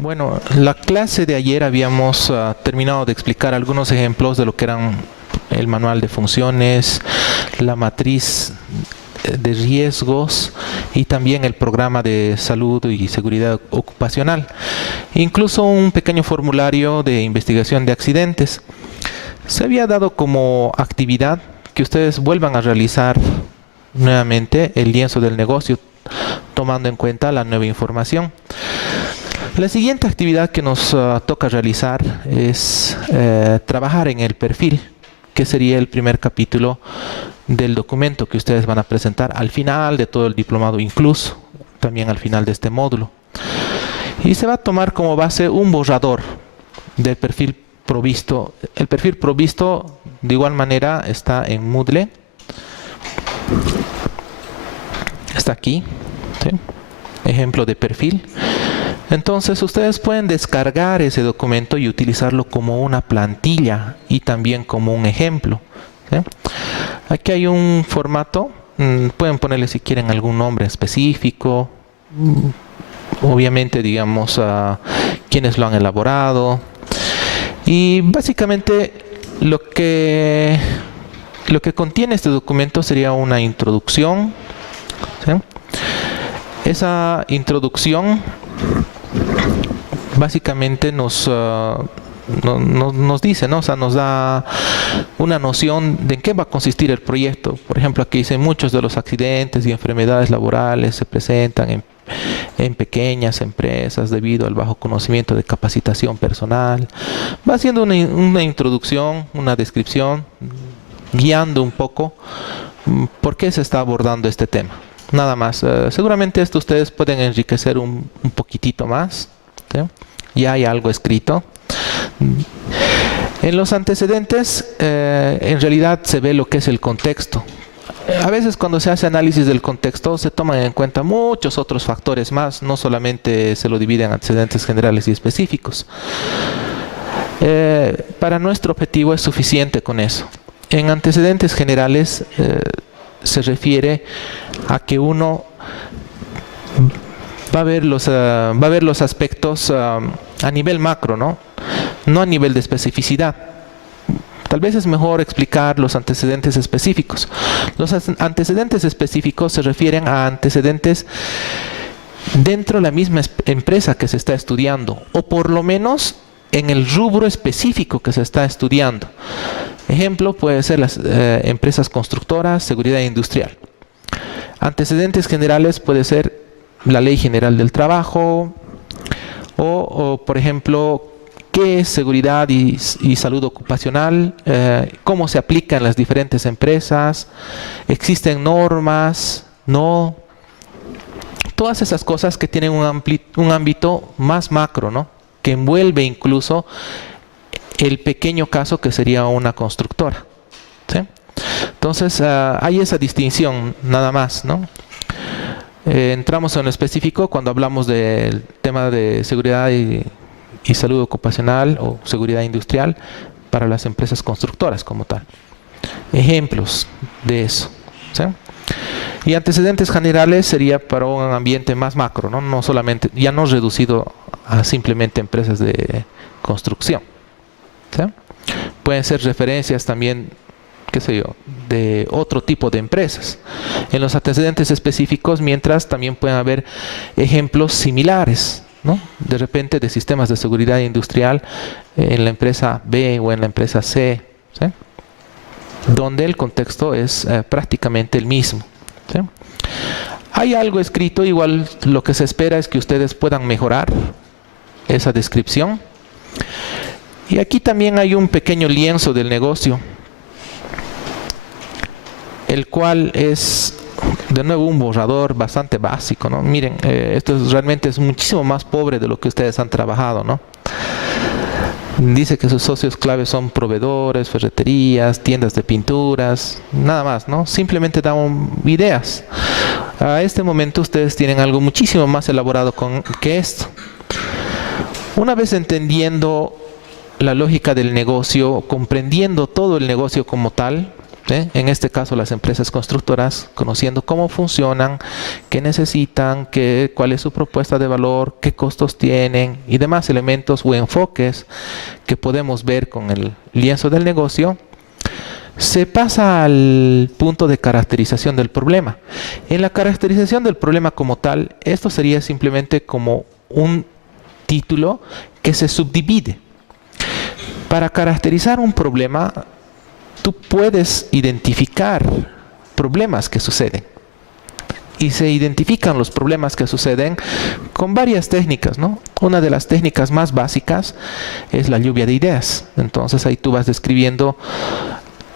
Bueno, la clase de ayer habíamos terminado de explicar algunos ejemplos de lo que eran el manual de funciones, la matriz de riesgos y también el programa de salud y seguridad ocupacional. Incluso un pequeño formulario de investigación de accidentes. Se había dado como actividad que ustedes vuelvan a realizar nuevamente el lienzo del negocio, tomando en cuenta la nueva información. La siguiente actividad que nos toca realizar es trabajar en el perfil, que sería el primer capítulo del documento que ustedes van a presentar al final de todo el diplomado, incluso también al final de este módulo. Y se va a tomar como base un borrador del perfil provisto. El perfil provisto de igual manera está en Moodle. Está aquí, ¿sí? Ejemplo de perfil. Entonces ustedes pueden descargar ese documento y utilizarlo como una plantilla y también como un ejemplo, ¿sí? Aquí hay un formato, pueden ponerle si quieren algún nombre específico, obviamente digamos a quienes lo han elaborado, y básicamente lo que contiene este documento sería una introducción, ¿sí? Esa introducción básicamente nos dice, ¿no? O sea, nos da una noción de en qué va a consistir el proyecto. Por ejemplo, aquí dice: muchos de los accidentes y enfermedades laborales se presentan en pequeñas empresas debido al bajo conocimiento de capacitación personal. Va haciendo una introducción, una descripción, guiando un poco por qué se está abordando este tema. Nada más. Seguramente esto ustedes pueden enriquecer un poquitito más, ¿sí? Ya hay algo escrito. En los antecedentes, en realidad se ve lo que es el contexto. A veces cuando se hace análisis del contexto se toman en cuenta muchos otros factores más, no solamente se lo divide en antecedentes generales y específicos. Para nuestro objetivo es suficiente con eso. En antecedentes generales se refiere a que uno va a ver los aspectos a nivel macro, ¿no? No a nivel de especificidad. Tal vez es mejor explicar los antecedentes específicos. Los antecedentes específicos se refieren a antecedentes dentro de la misma empresa que se está estudiando, o por lo menos en el rubro específico que se está estudiando. Ejemplo puede ser las empresas constructoras, seguridad industrial. Antecedentes generales puede ser la Ley General del Trabajo o por ejemplo, qué es seguridad y salud ocupacional, cómo se aplica en las diferentes empresas, existen normas, no. Todas esas cosas que tienen un ámbito más macro, ¿no? Que envuelve incluso el pequeño caso que sería una constructora, ¿sí? Entonces hay esa distinción nada más, ¿no? Entramos en lo específico cuando hablamos del tema de seguridad y salud ocupacional o seguridad industrial para las empresas constructoras como tal. Ejemplos de eso, ¿sí? Y antecedentes generales sería para un ambiente más macro, ¿no? No solamente, ya no reducido a simplemente empresas de construcción, ¿sí? Pueden ser referencias también, qué sé yo, de otro tipo de empresas. En los antecedentes específicos, mientras también pueden haber ejemplos similares, ¿no? De repente de sistemas de seguridad industrial en la empresa B o en la empresa C, ¿sí? Donde el contexto es prácticamente el mismo, ¿sí? Hay algo escrito, igual lo que se espera es que ustedes puedan mejorar esa descripción. Y aquí también hay un pequeño lienzo del negocio, el cual es de nuevo un borrador bastante básico, ¿no? Miren, esto realmente es muchísimo más pobre de lo que ustedes han trabajado, ¿no? Dice que sus socios claves son proveedores, ferreterías, tiendas de pinturas, nada más, ¿no? Simplemente dan ideas. A este momento ustedes tienen algo muchísimo más elaborado que esto. Una vez entendiendo la lógica del negocio, comprendiendo todo el negocio como tal, ¿sí? En este caso, las empresas constructoras, conociendo cómo funcionan, qué necesitan, cuál es su propuesta de valor, qué costos tienen y demás elementos o enfoques que podemos ver con el lienzo del negocio, se pasa al punto de caracterización del problema. En la caracterización del problema como tal, esto sería simplemente como un título que se subdivide. Para caracterizar un problema, tú puedes identificar problemas que suceden. Y se identifican los problemas que suceden con varias técnicas, ¿no? Una de las técnicas más básicas es la lluvia de ideas. Entonces ahí tú vas describiendo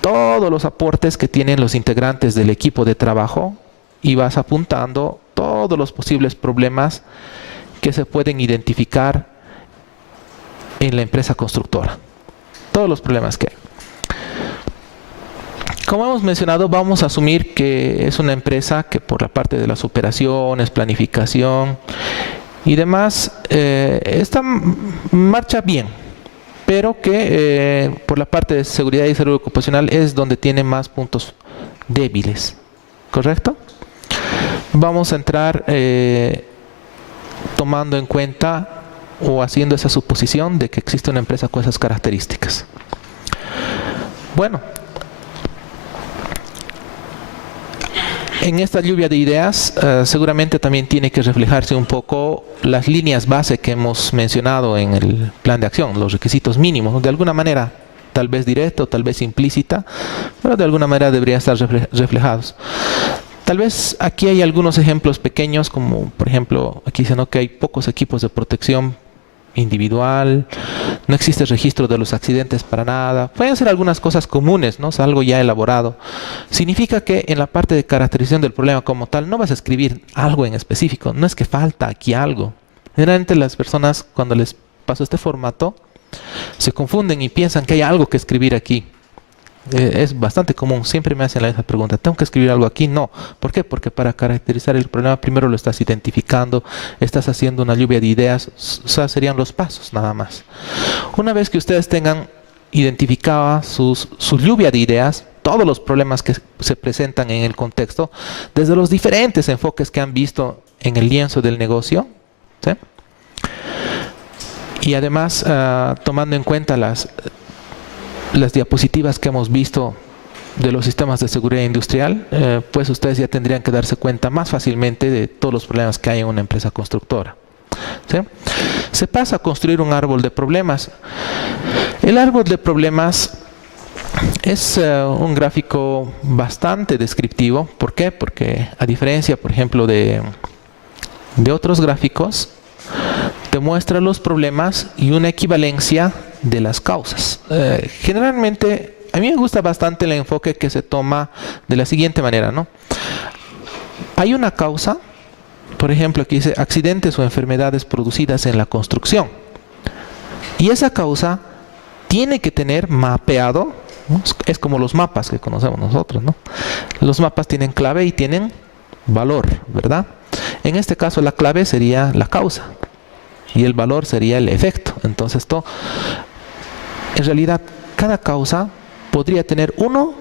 todos los aportes que tienen los integrantes del equipo de trabajo y vas apuntando todos los posibles problemas que se pueden identificar en la empresa constructora. Todos los problemas que hay. Como hemos mencionado, vamos a asumir que es una empresa que por la parte de las operaciones, planificación y demás, marcha bien, pero que por la parte de seguridad y salud ocupacional es donde tiene más puntos débiles, ¿correcto? Vamos a entrar tomando en cuenta o haciendo esa suposición de que existe una empresa con esas características. Bueno, en esta lluvia de ideas seguramente también tiene que reflejarse un poco las líneas base que hemos mencionado en el plan de acción, los requisitos mínimos, de alguna manera, tal vez directa, tal vez implícita, pero de alguna manera deberían estar reflejados. Tal vez aquí hay algunos ejemplos pequeños, como por ejemplo, aquí dicen que hay pocos equipos de protección individual, no existe registro de los accidentes para nada. Pueden ser algunas cosas comunes, ¿no? Es algo ya elaborado. Significa que en la parte de caracterización del problema como tal, no vas a escribir algo en específico. No es que falta aquí algo. Generalmente las personas, cuando les paso este formato, se confunden y piensan que hay algo que escribir aquí. Es bastante común, siempre me hacen la misma pregunta, ¿tengo que escribir algo aquí? No. ¿Por qué? Porque para caracterizar el problema primero lo estás identificando, estás haciendo una lluvia de ideas, o sea, serían los pasos nada más. Una vez que ustedes tengan identificada su lluvia de ideas, todos los problemas que se presentan en el contexto, desde los diferentes enfoques que han visto en el lienzo del negocio, ¿sí? Y además tomando en cuenta las diapositivas que hemos visto de los sistemas de seguridad industrial, pues ustedes ya tendrían que darse cuenta más fácilmente de todos los problemas que hay en una empresa constructora, ¿sí? Se pasa a construir un árbol de problemas. El árbol de problemas es un gráfico bastante descriptivo. ¿Por qué? Porque a diferencia, por ejemplo, de otros gráficos, te muestra los problemas y una equivalencia de las causas. Generalmente, a mí me gusta bastante el enfoque que se toma de la siguiente manera, ¿no? Hay una causa, por ejemplo, aquí dice accidentes o enfermedades producidas en la construcción. Y esa causa tiene que tener mapeado, ¿no? Es como los mapas que conocemos nosotros, ¿no? Los mapas tienen clave y tienen valor, ¿verdad? En este caso la clave sería la causa y el valor sería el efecto. Entonces en realidad cada causa podría tener uno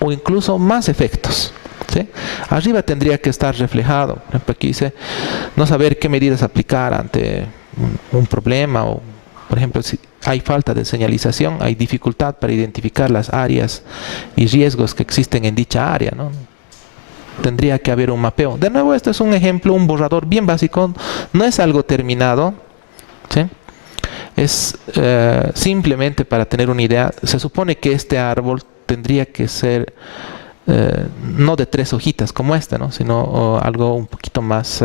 o incluso más efectos, ¿sí? Arriba tendría que estar reflejado. Por ejemplo, aquí dice no saber qué medidas aplicar ante un problema, o por ejemplo si hay falta de señalización, hay dificultad para identificar las áreas y riesgos que existen en dicha área, ¿no? Tendría que haber un mapeo. De nuevo, esto es un ejemplo, un borrador bien básico, no es algo terminado, ¿sí? Es simplemente para tener una idea. Se supone que este árbol tendría que ser no de 3 hojitas como este, ¿no? Sino algo un poquito más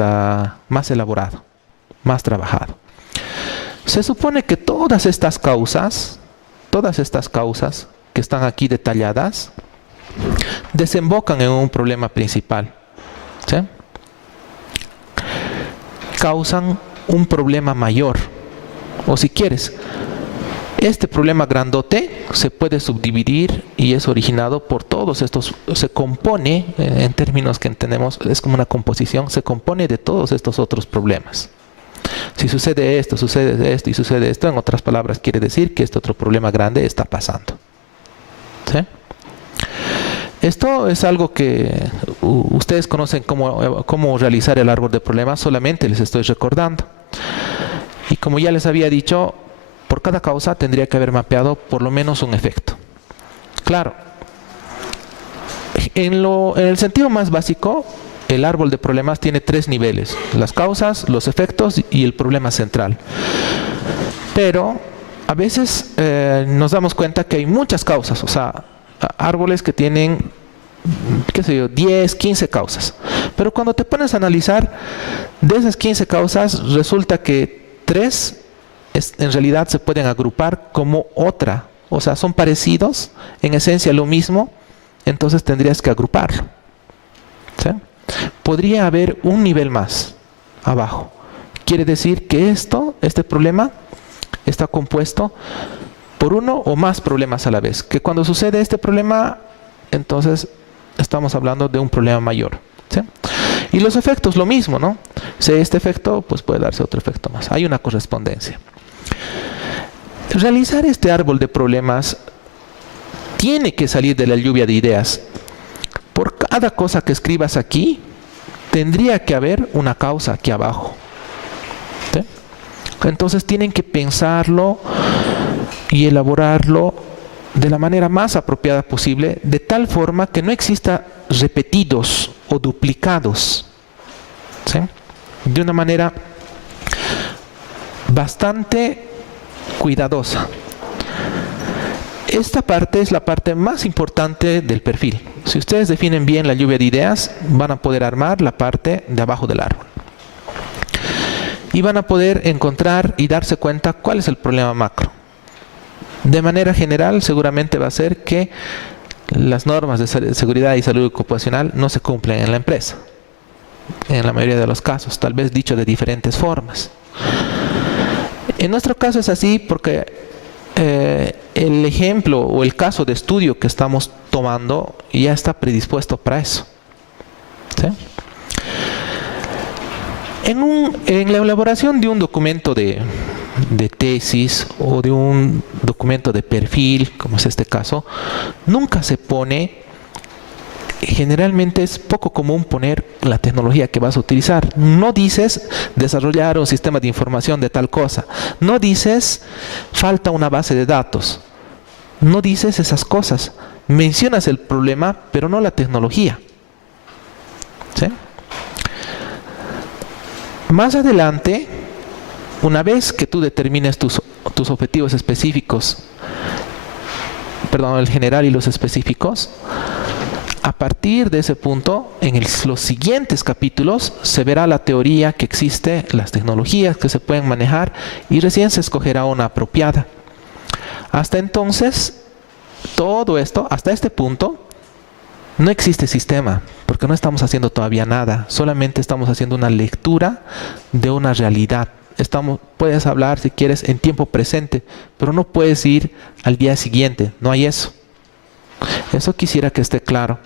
elaborado, más trabajado. Se supone que todas estas causas que están aquí detalladas, desembocan en un problema principal, ¿sí? Causan un problema mayor, o si quieres, este problema grandote se puede subdividir y es originado por todos estos, se compone, en términos que entendemos, es como una composición, se compone de todos estos otros problemas. Si sucede esto y sucede esto, en otras palabras quiere decir que este otro problema grande está pasando, ¿sí? Esto es algo que ustedes conocen cómo realizar el árbol de problemas, solamente les estoy recordando. Y como ya les había dicho, por cada causa tendría que haber mapeado por lo menos un efecto. Claro, en el sentido más básico, el árbol de problemas tiene 3 niveles: las causas, los efectos y el problema central. Pero a veces nos damos cuenta que hay muchas causas, o sea, árboles que tienen, qué sé yo, 10, 15 causas. Pero cuando te pones a analizar, de esas 15 causas, resulta que 3 en realidad se pueden agrupar como otra. O sea, son parecidos, en esencia lo mismo, entonces tendrías que agruparlo. ¿Sí? Podría haber un nivel más abajo. Quiere decir que este problema está compuesto por uno o más problemas a la vez. Que cuando sucede este problema, entonces estamos hablando de un problema mayor. ¿Sí? Y los efectos, lo mismo, ¿no? Si este efecto, pues puede darse otro efecto más. Hay una correspondencia. Realizar este árbol de problemas tiene que salir de la lluvia de ideas. Por cada cosa que escribas aquí, tendría que haber una causa aquí abajo. ¿Sí? Entonces tienen que pensarlo y elaborarlo de la manera más apropiada posible, de tal forma que no exista repetidos o duplicados. ¿Sí? De una manera bastante cuidadosa. Esta parte es la parte más importante del perfil. Si ustedes definen bien la lluvia de ideas, van a poder armar la parte de abajo del árbol. Y van a poder encontrar y darse cuenta cuál es el problema macro. De manera general, seguramente va a ser que las normas de seguridad y salud ocupacional no se cumplen en la empresa. En la mayoría de los casos, tal vez dicho de diferentes formas. En nuestro caso es así porque el ejemplo o el caso de estudio que estamos tomando ya está predispuesto para eso. ¿Sí? En la elaboración de un documento de tesis o de un documento de perfil, como es este caso, nunca se pone, generalmente es poco común poner la tecnología que vas a utilizar. No dices desarrollar un sistema de información de tal cosa. No dices falta una base de datos. No dices esas cosas. Mencionas el problema, pero no la tecnología. ¿Sí? Más adelante, una vez que tú determines tus objetivos específicos, perdón, el general y los específicos, a partir de ese punto, en los siguientes capítulos, se verá la teoría que existe, las tecnologías que se pueden manejar y recién se escogerá una apropiada. Hasta entonces, todo esto, hasta este punto, no existe sistema, porque no estamos haciendo todavía nada, solamente estamos haciendo una lectura de una realidad. Puedes hablar si quieres en tiempo presente, pero no puedes ir al día siguiente, no hay eso. Eso quisiera que esté claro.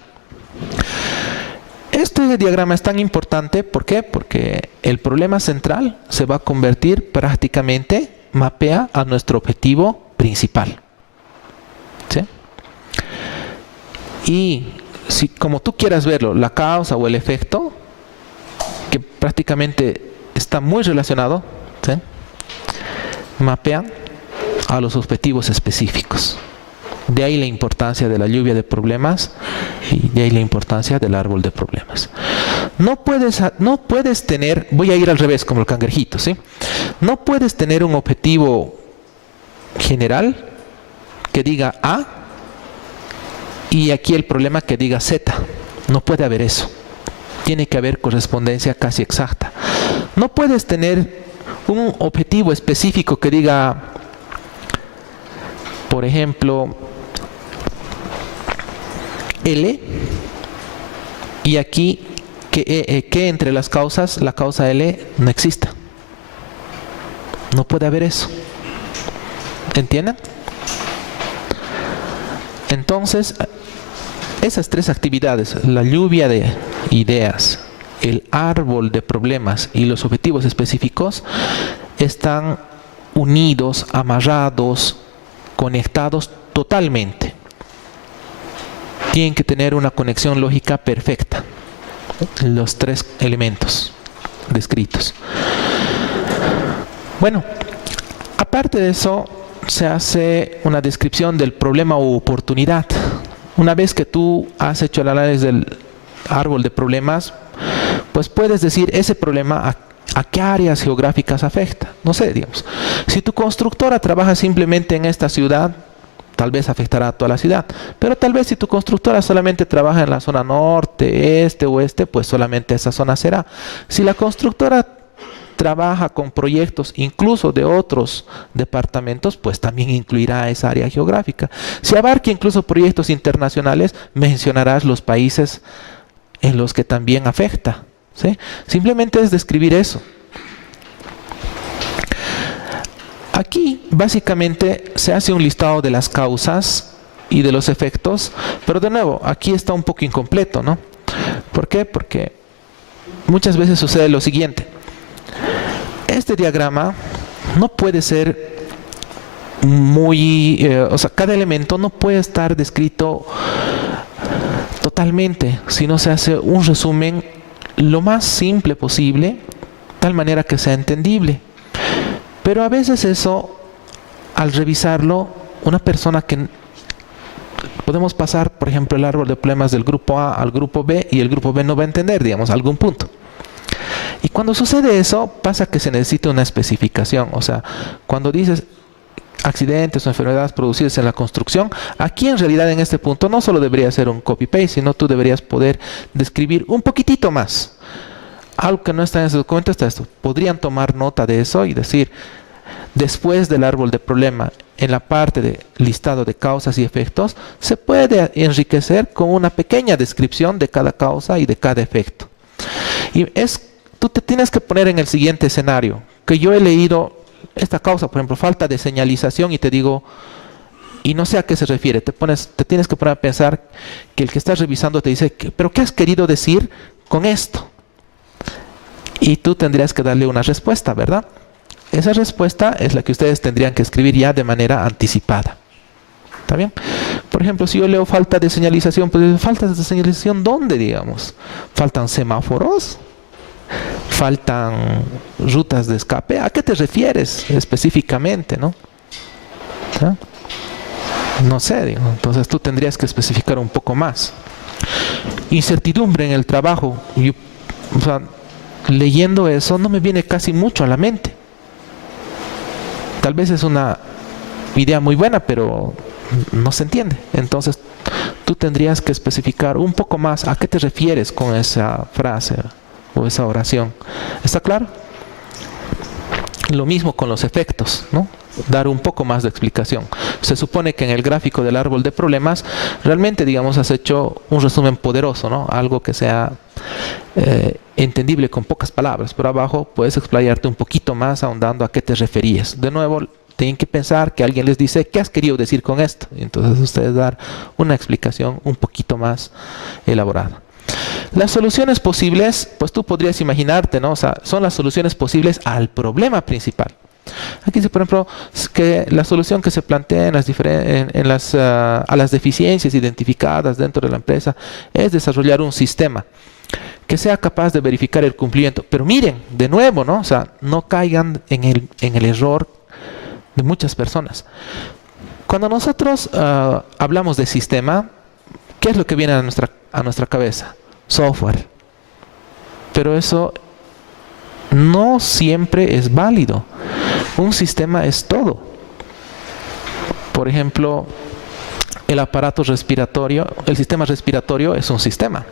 Este diagrama es tan importante, ¿por qué? Porque el problema central se va a convertir prácticamente, mapea a nuestro objetivo principal. ¿Sí? Y si como tú quieras verlo, la causa o el efecto, que prácticamente está muy relacionado, ¿sí?, mapean a los objetivos específicos. De ahí la importancia de la lluvia de problemas y de ahí la importancia del árbol de problemas. No puedes tener, voy a ir al revés como el cangrejito, ¿sí? No puedes tener un objetivo general que diga A y aquí el problema que diga Z. No puede haber eso. Tiene que haber correspondencia casi exacta. No puedes tener un objetivo específico que diga, por ejemplo, L, y aquí que entre las causas, la causa L no exista. No puede haber eso. ¿Entienden? Entonces, esas tres actividades, la lluvia de ideas, el árbol de problemas y los objetivos específicos, están unidos, amarrados, conectados totalmente. tienen que tener una conexión lógica perfecta. Los tres elementos descritos. Bueno, aparte de eso, se hace una descripción del problema o oportunidad. Una vez que tú has hecho el análisis del árbol de problemas, pues puedes decir ese problema a qué áreas geográficas afecta. No sé, digamos, si tu constructora trabaja simplemente en esta ciudad, tal vez afectará a toda la ciudad. Pero tal vez si tu constructora solamente trabaja en la zona norte, este, oeste, pues solamente esa zona será. Si la constructora trabaja con proyectos incluso de otros departamentos, pues también incluirá esa área geográfica. Si abarca incluso proyectos internacionales, mencionarás los países en los que también afecta, ¿sí? Simplemente es describir eso. Aquí básicamente se hace un listado de las causas y de los efectos, pero de nuevo, aquí está un poco incompleto, ¿no? ¿Por qué? Porque muchas veces sucede lo siguiente. Este diagrama no puede ser muy, o sea, cada elemento no puede estar descrito totalmente, sino se hace un resumen lo más simple posible, tal manera que sea entendible. Pero a veces eso, al revisarlo, una persona que podemos pasar, por ejemplo, el árbol de problemas del grupo A al grupo B, y el grupo B no va a entender, digamos, algún punto. Y cuando sucede eso, pasa que se necesita una especificación. O sea, cuando dices accidentes o enfermedades producidas en la construcción, aquí en realidad en este punto no solo debería ser un copy-paste, sino tú deberías poder describir un poquitito más. Algo que no está en ese documento está esto. Podrían tomar nota de eso y decir, después del árbol de problema, en la parte de listado de causas y efectos, se puede enriquecer con una pequeña descripción de cada causa y de cada efecto. Y tú te tienes que poner en el siguiente escenario, que yo he leído esta causa, por ejemplo, falta de señalización, y te digo, y no sé a qué se refiere. Te tienes que poner a pensar que el que está revisando te dice, ¿pero qué has querido decir con esto? Y tú tendrías que darle una respuesta, ¿verdad? Esa respuesta es la que ustedes tendrían que escribir ya de manera anticipada. ¿Está bien? Por ejemplo, si yo leo falta de señalización, pues falta de señalización, ¿dónde, digamos? ¿Faltan semáforos? ¿Faltan rutas de escape? ¿A qué te refieres específicamente, no? ¿Ah? No sé, digo. Entonces tú tendrías que especificar un poco más. Incertidumbre en el trabajo. O sea, leyendo eso no me viene casi mucho a la mente. Tal vez es una idea muy buena, pero no se entiende. Entonces tú tendrías que especificar un poco más a qué te refieres con esa frase o esa oración. ¿Está claro? Lo mismo con los efectos, ¿no? Dar un poco más de explicación. Se supone que en el gráfico del árbol de problemas realmente, digamos, has hecho un resumen poderoso, ¿no? Algo que sea entendible con pocas palabras, pero abajo puedes explayarte un poquito más ahondando a qué te referías. De nuevo, tienen que pensar que alguien les dice, ¿qué has querido decir con esto? Y entonces ustedes dar una explicación un poquito más elaborada. Las soluciones posibles, pues tú podrías imaginarte, ¿no? O sea, son las soluciones posibles al problema principal. Aquí dice, por ejemplo, que la solución que se plantea a las deficiencias identificadas dentro de la empresa es desarrollar un sistema que sea capaz de verificar el cumplimiento. Pero miren, de nuevo, ¿no? O sea, no caigan en el error de muchas personas. Cuando nosotros hablamos de sistema, ¿qué es lo que viene a nuestra cabeza? Software. Pero eso no siempre es válido. Un sistema es todo. Por ejemplo, el aparato respiratorio, el sistema respiratorio es un sistema.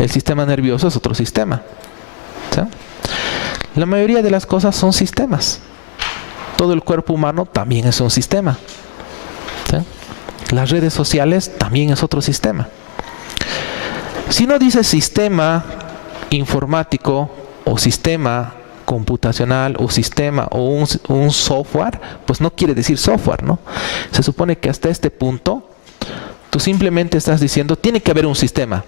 El sistema nervioso es otro sistema. ¿Sí? La mayoría de las cosas son sistemas. Todo el cuerpo humano también es un sistema. ¿Sí? Las redes sociales también es otro sistema. Si no dice sistema informático o sistema computacional o sistema o un software, pues no quiere decir software, ¿no? Se supone que hasta este punto tú simplemente estás diciendo tiene que haber un sistema.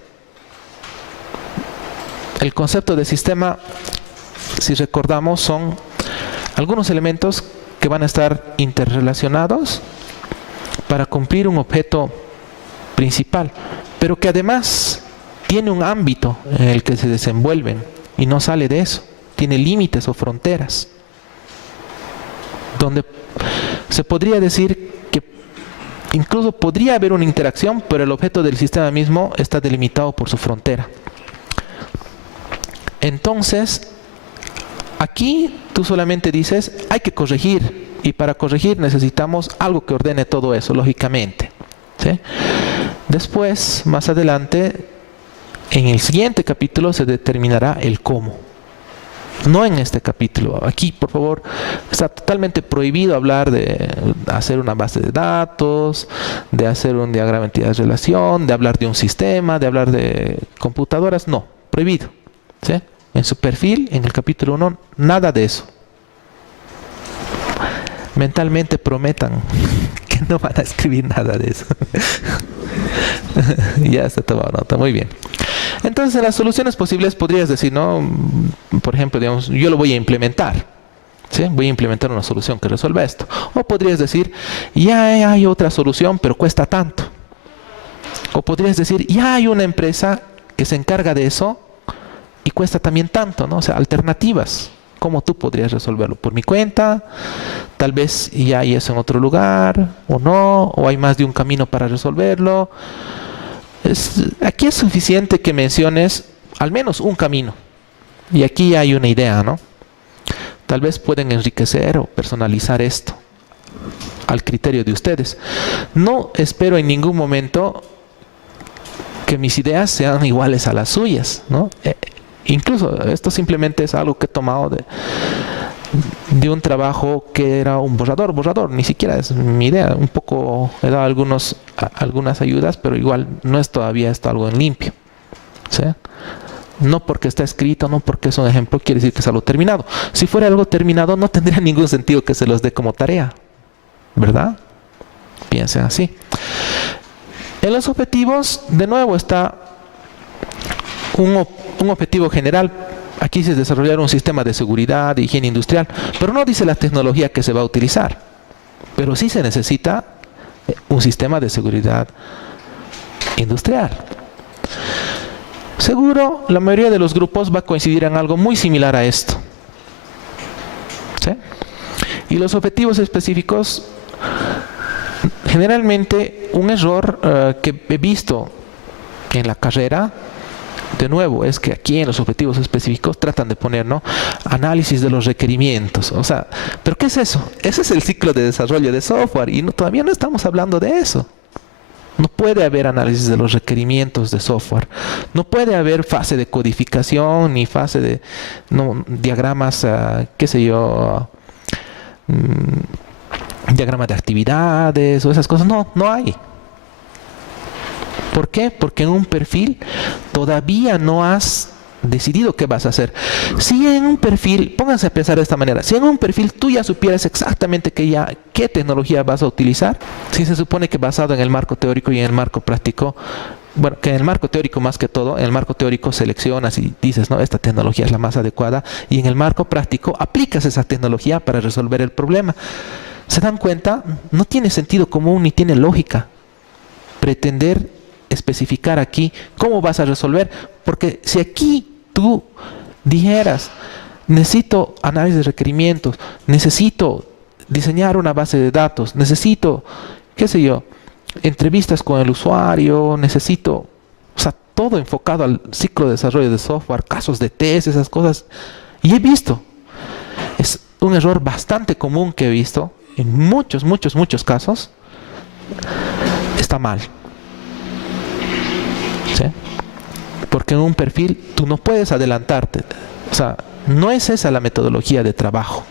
El concepto de sistema, si recordamos, son algunos elementos que van a estar interrelacionados para cumplir un objeto principal, pero que además tiene un ámbito en el que se desenvuelven y no sale de eso, tiene límites o fronteras, donde se podría decir que incluso podría haber una interacción, pero el objeto del sistema mismo está delimitado por su frontera. Entonces, aquí tú solamente dices, hay que corregir, y para corregir necesitamos algo que ordene todo eso, lógicamente, ¿sí? Después, más adelante, en el siguiente capítulo se determinará el cómo. No en este capítulo. Aquí, por favor, está totalmente prohibido hablar de hacer una base de datos, de hacer un diagrama de entidad-relación, de hablar de un sistema, de hablar de computadoras. No, prohibido, ¿sí? En su perfil, en el capítulo 1, nada de eso. Mentalmente prometan que no van a escribir nada de eso. Ya está tomado nota, muy bien. Entonces, en las soluciones posibles podrías decir, ¿no? Por ejemplo, digamos, yo lo voy a implementar, ¿sí? Voy a implementar una solución que resuelva esto. O podrías decir, ya hay otra solución, pero cuesta tanto. O podrías decir, ya hay una empresa que se encarga de eso y cuesta también tanto, ¿no? O sea, alternativas. ¿Cómo tú podrías resolverlo? ¿Por mi cuenta? Tal vez ya hay eso en otro lugar, o no, o hay más de un camino para resolverlo. Aquí es suficiente que menciones al menos un camino. Y aquí hay una idea, ¿no? Tal vez pueden enriquecer o personalizar esto al criterio de ustedes. No espero en ningún momento que mis ideas sean iguales a las suyas, ¿no? Incluso esto simplemente es algo que he tomado de un trabajo que era un borrador, ni siquiera es mi idea. Un poco he dado algunas ayudas, pero igual no es todavía esto algo en limpio, ¿sí? No porque está escrito, no porque es un ejemplo, quiere decir que es algo terminado. Si fuera algo terminado, no tendría ningún sentido que se los dé como tarea, ¿verdad? Piensen así. En los objetivos, de nuevo, está un objetivo general. Aquí se desarrollar un sistema de seguridad, de higiene industrial, pero no dice la tecnología que se va a utilizar. Pero sí se necesita un sistema de seguridad industrial. Seguro, la mayoría de los grupos va a coincidir en algo muy similar a esto, ¿sí? Y los objetivos específicos, generalmente un error que he visto en la carrera, de nuevo, es que aquí en los objetivos específicos tratan de poner, ¿no?, análisis de los requerimientos. O sea, ¿pero qué es eso? Ese es el ciclo de desarrollo de software y todavía no estamos hablando de eso. No puede haber análisis de los requerimientos de software. No puede haber fase de codificación ni fase de diagramas, qué sé yo, diagramas de actividades o esas cosas. No hay. ¿Por qué? Porque en un perfil todavía no has decidido qué vas a hacer. Si en un perfil, pónganse a pensar de esta manera, si en un perfil tú ya supieras exactamente qué tecnología vas a utilizar, si se supone que basado en el marco teórico y en el marco práctico, bueno, que en el marco teórico más que todo, en el marco teórico seleccionas y dices, no, esta tecnología es la más adecuada, y en el marco práctico aplicas esa tecnología para resolver el problema. ¿Se dan cuenta? No tiene sentido común ni tiene lógica pretender especificar aquí cómo vas a resolver, porque si aquí tú dijeras, necesito análisis de requerimientos, necesito diseñar una base de datos, necesito, qué sé yo, entrevistas con el usuario, necesito, o sea, todo enfocado al ciclo de desarrollo de software, casos de test, esas cosas, y he visto, es un error bastante común que he visto en muchos casos, está mal. ¿Sí? Porque en un perfil tú no puedes adelantarte. O sea, no es esa la metodología de trabajo.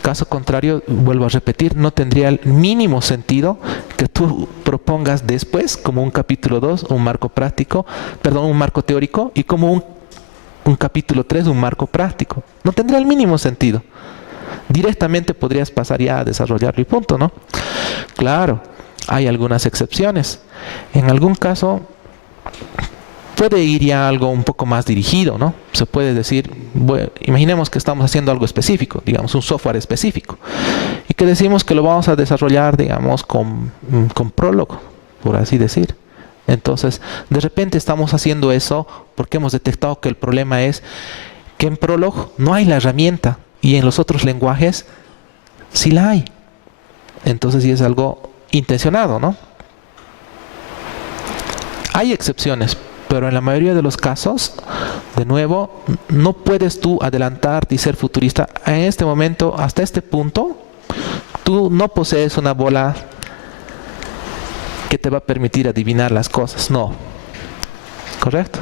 Caso contrario, vuelvo a repetir, no tendría el mínimo sentido que tú propongas después, como un capítulo 2, un marco práctico, perdón, un marco teórico, y como un capítulo 3, un marco práctico. No tendría el mínimo sentido. Directamente podrías pasar ya a desarrollarlo y punto, ¿no? Claro, hay algunas excepciones. En algún caso, puede ir ya a algo un poco más dirigido, ¿no? Se puede decir, bueno, imaginemos que estamos haciendo algo específico, digamos un software específico, y que decimos que lo vamos a desarrollar, digamos, con Prolog, por así decir. Entonces, de repente estamos haciendo eso porque hemos detectado que el problema es que en Prolog no hay la herramienta y en los otros lenguajes sí la hay. Entonces, sí es algo intencionado, ¿no? Hay excepciones, pero en la mayoría de los casos, de nuevo, no puedes tú adelantarte y ser futurista. En este momento, hasta este punto, tú no posees una bola que te va a permitir adivinar las cosas. No. ¿Correcto?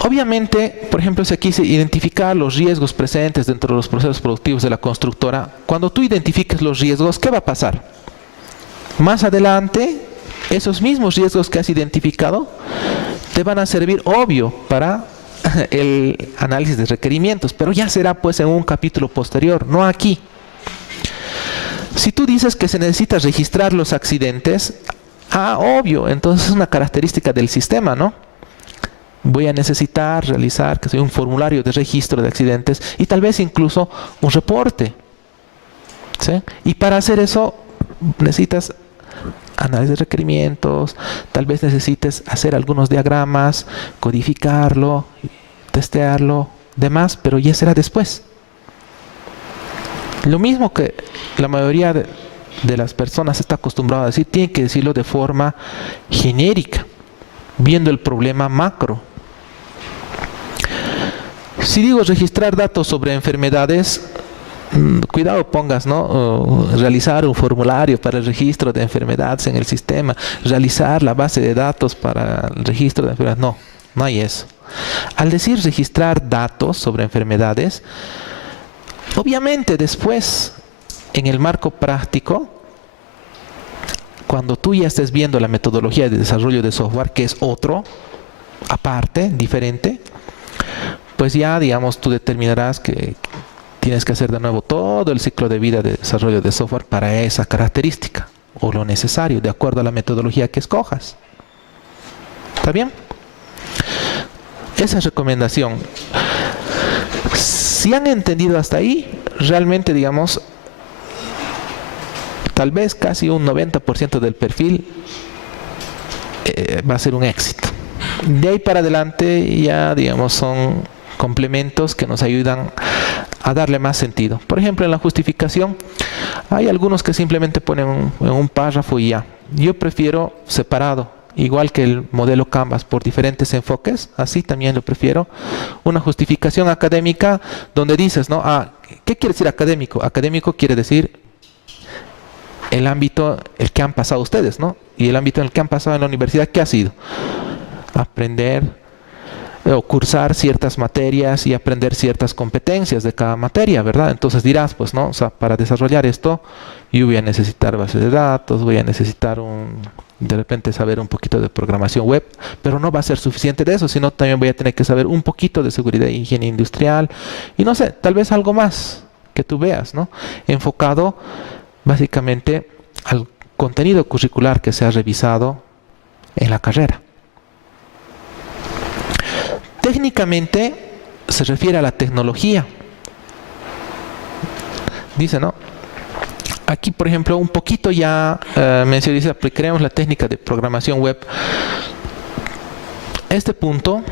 Obviamente, por ejemplo, si aquí se identificar los riesgos presentes dentro de los procesos productivos de la constructora, cuando tú identifiques los riesgos, ¿qué va a pasar? Más adelante, esos mismos riesgos que has identificado te van a servir, obvio, para el análisis de requerimientos, pero ya será pues en un capítulo posterior, no aquí. Si tú dices que se necesita registrar los accidentes, obvio, entonces es una característica del sistema, ¿no? Voy a necesitar realizar un formulario de registro de accidentes y tal vez incluso un reporte, ¿sí? Y para hacer eso necesitas análisis de requerimientos, tal vez necesites hacer algunos diagramas, codificarlo, testearlo, demás, pero ya será después. Lo mismo que la mayoría de las personas está acostumbrado a decir, tiene que decirlo de forma genérica, viendo el problema macro. Si digo registrar datos sobre enfermedades, cuidado pongas, ¿no? Realizar un formulario para el registro de enfermedades en el sistema, realizar la base de datos para el registro de enfermedades. No, no hay eso. Al decir registrar datos sobre enfermedades, obviamente después, en el marco práctico, cuando tú ya estés viendo la metodología de desarrollo de software, que es otro, aparte, diferente, pues ya, digamos, tú determinarás que tienes que hacer de nuevo todo el ciclo de vida de desarrollo de software para esa característica, o lo necesario, de acuerdo a la metodología que escojas. ¿Está bien? Esa es recomendación. Si han entendido hasta ahí, realmente, digamos, tal vez casi un 90% del perfil va a ser un éxito. De ahí para adelante ya, digamos, son complementos que nos ayudan a darle más sentido. Por ejemplo, en la justificación hay algunos que simplemente ponen en un párrafo y ya. Yo prefiero separado, igual que el modelo Canvas, por diferentes enfoques. Así también lo prefiero. Una justificación académica donde dices, ¿no? ¿Qué quiere decir académico? Académico quiere decir el ámbito el que han pasado ustedes, ¿no? Y el ámbito en el que han pasado en la universidad, ¿qué ha sido? Aprender o cursar ciertas materias y aprender ciertas competencias de cada materia, ¿verdad? Entonces dirás, pues, ¿no? O sea, para desarrollar esto, yo voy a necesitar bases de datos, voy a necesitar de repente saber un poquito de programación web, pero no va a ser suficiente de eso, sino también voy a tener que saber un poquito de seguridad e higiene industrial, y no sé, tal vez algo más que tú veas, ¿no? Enfocado básicamente al contenido curricular que se ha revisado en la carrera. Técnicamente se refiere a la tecnología. Dice, ¿no? Aquí, por ejemplo, un poquito ya menciona, dice, aplicaremos la técnica de programación web. Este punto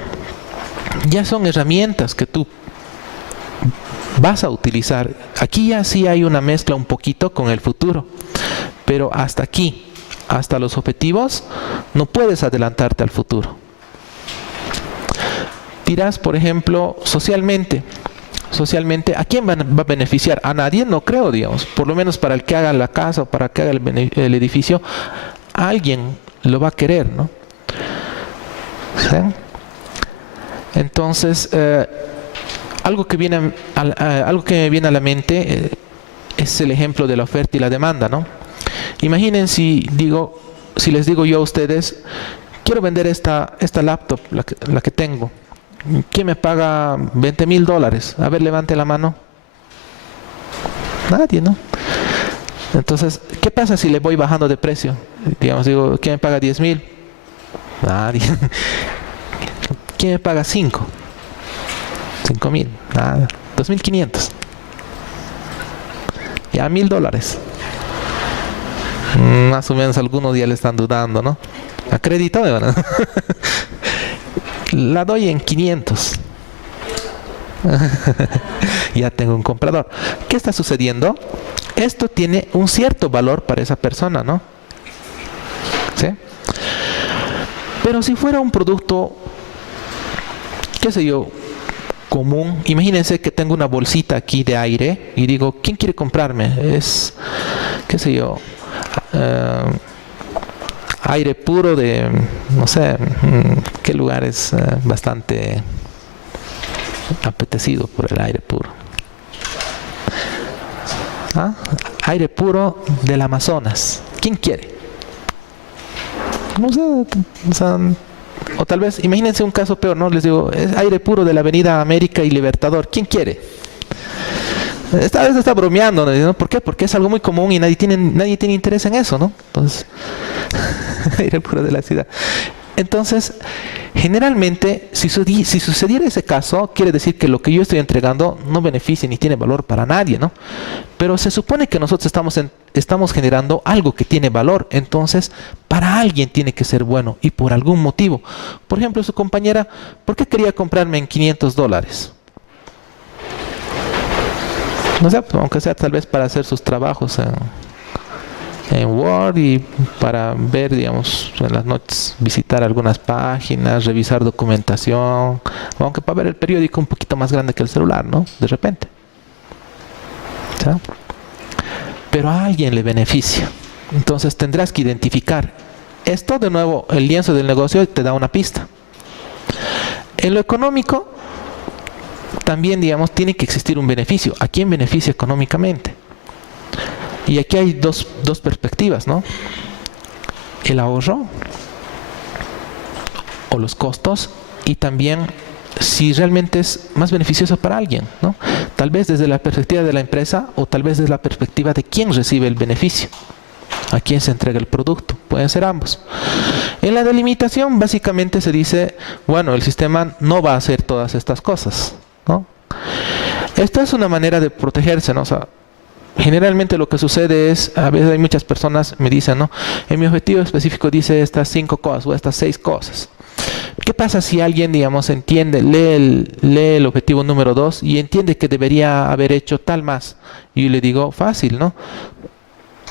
ya son herramientas que tú vas a utilizar. Aquí ya sí hay una mezcla un poquito con el futuro, pero hasta aquí, hasta los objetivos, no puedes adelantarte al futuro. Dirás, por ejemplo, socialmente, ¿a quién va a beneficiar? A nadie, no creo, digamos. Por lo menos para el que haga la casa o para el que haga el edificio, alguien lo va a querer, ¿no? ¿Sí? Entonces, algo que me viene a la mente es el ejemplo de la oferta y la demanda, ¿no? Imaginen si les digo yo a ustedes, quiero vender esta laptop, la que tengo. ¿Quién me paga $20,000? A ver, levante la mano. Nadie, ¿no? Entonces, ¿qué pasa si le voy bajando de precio? Digamos, digo, ¿quién me paga $10,000? Nadie. ¿Quién me paga 5? 5.000, nada. 2.500. Ya $1.000. Más o menos algunos ya le están dudando, ¿no? A crédito, ¿verdad? La doy en 500. Ya tengo un comprador. ¿Qué está sucediendo? Esto tiene un cierto valor para esa persona, ¿no? ¿Sí? Pero si fuera un producto, qué sé yo, común, imagínense que tengo una bolsita aquí de aire y digo, ¿quién quiere comprarme? Es, qué sé yo, aire puro de, no sé, qué lugar es bastante apetecido por el aire puro. ¿Ah? Aire puro del Amazonas. ¿Quién quiere? No sé, o sea, o tal vez, imagínense un caso peor, ¿no? Les digo, es aire puro de la Avenida América y Libertador. ¿Quién quiere? Esta vez está bromeando, ¿no? ¿Por qué? Porque es algo muy común y nadie tiene interés en eso, ¿no? Entonces, aire puro de la ciudad. Entonces, generalmente, si sucediera ese caso, quiere decir que lo que yo estoy entregando no beneficia ni tiene valor para nadie, ¿no? Pero se supone que nosotros estamos generando algo que tiene valor, entonces para alguien tiene que ser bueno y por algún motivo. Por ejemplo, su compañera, ¿por qué quería comprarme en $500? No sé, aunque sea tal vez para hacer sus trabajos en Word y para ver, digamos, en las noches, visitar algunas páginas, revisar documentación, aunque para ver el periódico un poquito más grande que el celular, ¿no? De repente. ¿Sí? Pero a alguien le beneficia. Entonces tendrás que identificar. Esto, de nuevo, el lienzo del negocio te da una pista. En lo económico, también, digamos, tiene que existir un beneficio. ¿A quién beneficia económicamente? Y aquí hay dos perspectivas, ¿no? El ahorro o los costos y también si realmente es más beneficioso para alguien, ¿no? Tal vez desde la perspectiva de la empresa o tal vez desde la perspectiva de quién recibe el beneficio, a quién se entrega el producto. Pueden ser ambos. En la delimitación básicamente se dice, bueno, el sistema no va a hacer todas estas cosas, ¿no? Esto es una manera de protegerse, ¿no? O sea, generalmente lo que sucede es, a veces hay muchas personas me dicen, ¿no? En mi objetivo específico dice estas 5 cosas o estas 6 cosas. ¿Qué pasa si alguien, digamos, entiende, lee el objetivo número 2 y entiende que debería haber hecho tal más? Y yo le digo, fácil, ¿no?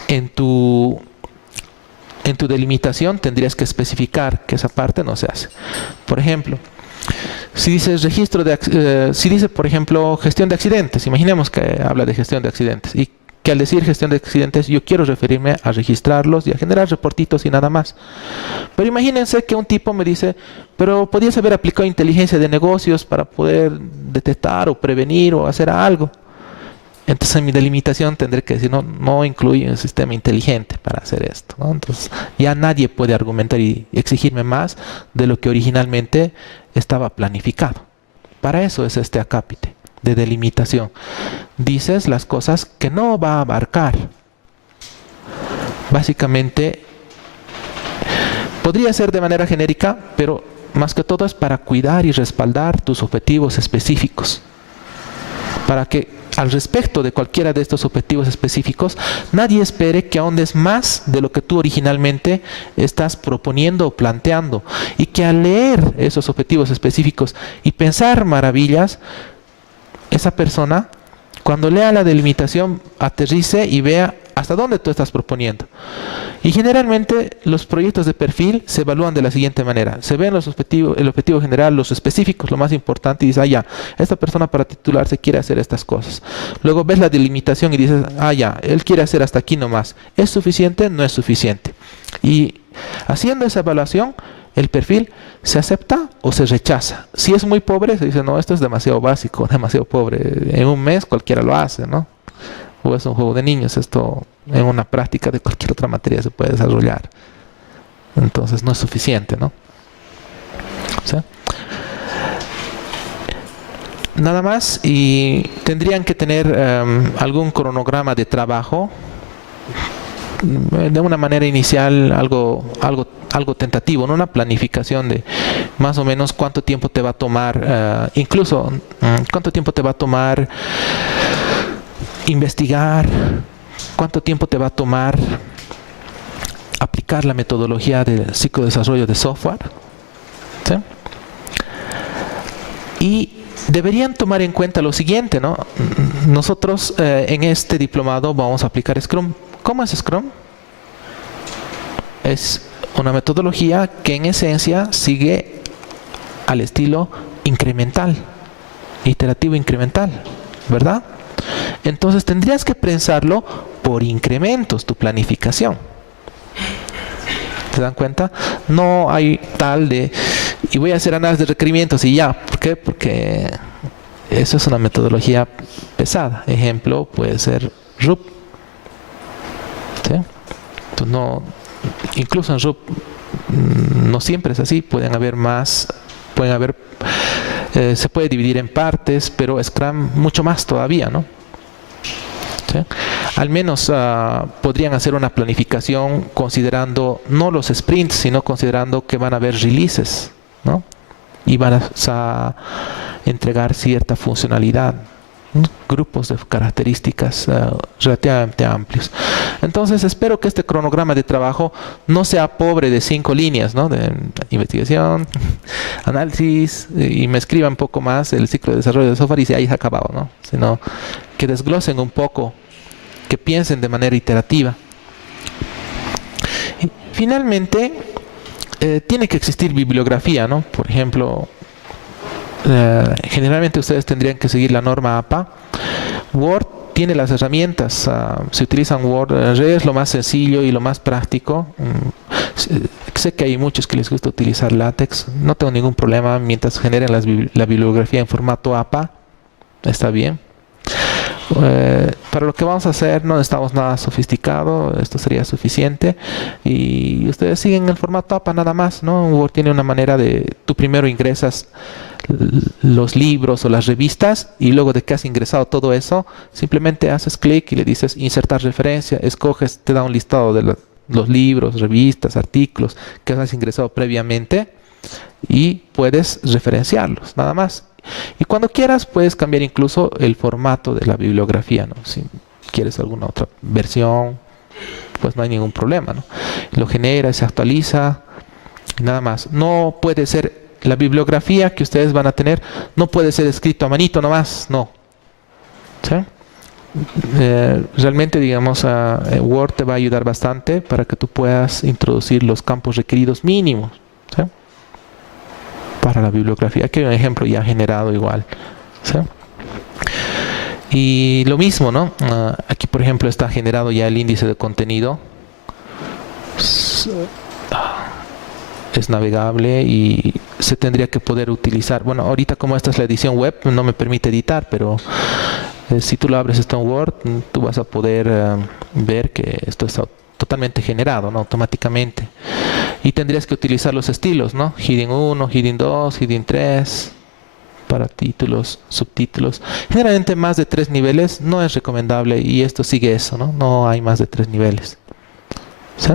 En tu delimitación tendrías que especificar que esa parte no se hace. Por ejemplo, si dices si dice, por ejemplo, gestión de accidentes, imaginemos que habla de gestión de accidentes y que al decir gestión de accidentes yo quiero referirme a registrarlos y a generar reportitos y nada más. Pero imagínense que un tipo me dice, pero podías haber aplicado inteligencia de negocios para poder detectar o prevenir o hacer algo. Entonces en mi delimitación tendré que decir, no incluye un sistema inteligente para hacer esto, ¿no? Entonces ya nadie puede argumentar y exigirme más de lo que originalmente estaba planificado. Para eso es este acápite de delimitación. Dices las cosas que no va a abarcar. Básicamente, podría ser de manera genérica, pero más que todo es para cuidar y respaldar tus objetivos específicos. Para que al respecto de cualquiera de estos objetivos específicos, nadie espere que ahondes más de lo que tú originalmente estás proponiendo o planteando. Y que al leer esos objetivos específicos y pensar maravillas, esa persona, cuando lea la delimitación, aterrice y vea hasta dónde tú estás proponiendo. Y generalmente los proyectos de perfil se evalúan de la siguiente manera. Se ven el objetivo general, los específicos, lo más importante, y dices, ya, esta persona para titularse quiere hacer estas cosas. Luego ves la delimitación y dices, ya, él quiere hacer hasta aquí nomás. ¿Es suficiente? No es suficiente. Y haciendo esa evaluación, el perfil se acepta o se rechaza. Si es muy pobre, se dice, no, esto es demasiado básico, demasiado pobre. En un mes cualquiera lo hace, ¿no? O es un juego de niños, esto en una práctica de cualquier otra materia se puede desarrollar. Entonces no es suficiente, ¿no? ¿Sí? Nada más, y tendrían que tener algún cronograma de trabajo de una manera inicial algo tentativo, ¿no? Una planificación de más o menos cuánto tiempo te va a tomar, incluso cuánto tiempo te va a tomar investigar, cuánto tiempo te va a tomar aplicar la metodología del psicodesarrollo de software, ¿sí? Y deberían tomar en cuenta lo siguiente, ¿no? Nosotros en este diplomado vamos a aplicar Scrum. ¿Cómo es Scrum? Es una metodología que en esencia sigue al estilo incremental, iterativo incremental, ¿verdad? Entonces tendrías que pensarlo por incrementos, tu planificación. ¿Se dan cuenta? No hay tal de, y voy a hacer análisis de requerimientos y ya. ¿Por qué? Porque eso es una metodología pesada. Ejemplo, puede ser RUP. ¿Sí? Entonces no, incluso en RUP no siempre es así. Pueden haber más, se puede dividir en partes, pero Scrum mucho más todavía, ¿no? ¿Sí? Al menos podrían hacer una planificación considerando no los sprints, sino considerando que van a haber releases, ¿no? Y van a entregar cierta funcionalidad, ¿no? Grupos de características relativamente amplios. Entonces espero que este cronograma de trabajo no sea pobre de 5 líneas, ¿no? De investigación, análisis, y me escriba un poco más el ciclo de desarrollo de software y se haya acabado, ¿no? Sino que desglosen un poco, que piensen de manera iterativa. Y finalmente, tiene que existir bibliografía, ¿no? Por ejemplo, generalmente ustedes tendrían que seguir la norma APA. Word tiene las herramientas, se utilizan Word, es lo más sencillo y lo más práctico. Sé que hay muchos que les gusta utilizar LaTeX, no tengo ningún problema mientras generen la bibliografía en formato APA, está bien. Para lo que vamos a hacer no necesitamos nada sofisticado, esto sería suficiente y ustedes siguen el formato APA nada más, ¿no? Word tiene una manera de, tú primero ingresas los libros o las revistas y luego de que has ingresado todo eso, simplemente haces clic y le dices insertar referencia, escoges, te da un listado de los libros, revistas, artículos que has ingresado previamente y puedes referenciarlos, nada más. Y cuando quieras puedes cambiar incluso el formato de la bibliografía, ¿no? Si quieres alguna otra versión, pues no hay ningún problema, ¿no? Lo genera, se actualiza, nada más. No puede ser, la bibliografía que ustedes van a tener, no puede ser escrito a manito nomás, no. ¿Sí? Realmente, digamos, Word te va a ayudar bastante para que tú puedas introducir los campos requeridos mínimos, ¿sí? Para la bibliografía. Aquí hay un ejemplo ya generado igual, ¿sí? Y lo mismo, ¿no? Aquí, por ejemplo, está generado ya el índice de contenido. Es navegable y se tendría que poder utilizar. Bueno, ahorita como esta es la edición web, no me permite editar, pero si tú lo abres esto en Word, tú vas a poder ver que esto está totalmente generado, ¿no? Automáticamente. Y tendrías que utilizar los estilos, ¿no? Heading 1, Heading 2, Heading 3 para títulos, subtítulos. Generalmente más de 3 niveles no es recomendable y esto sigue eso, ¿no? No hay más de 3 niveles. ¿Sí?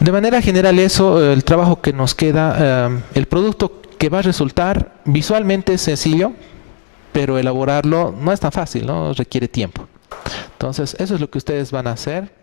De manera general eso, el trabajo que nos queda, el producto que va a resultar visualmente es sencillo, pero elaborarlo no es tan fácil, ¿no? Requiere tiempo. Entonces, eso es lo que ustedes van a hacer.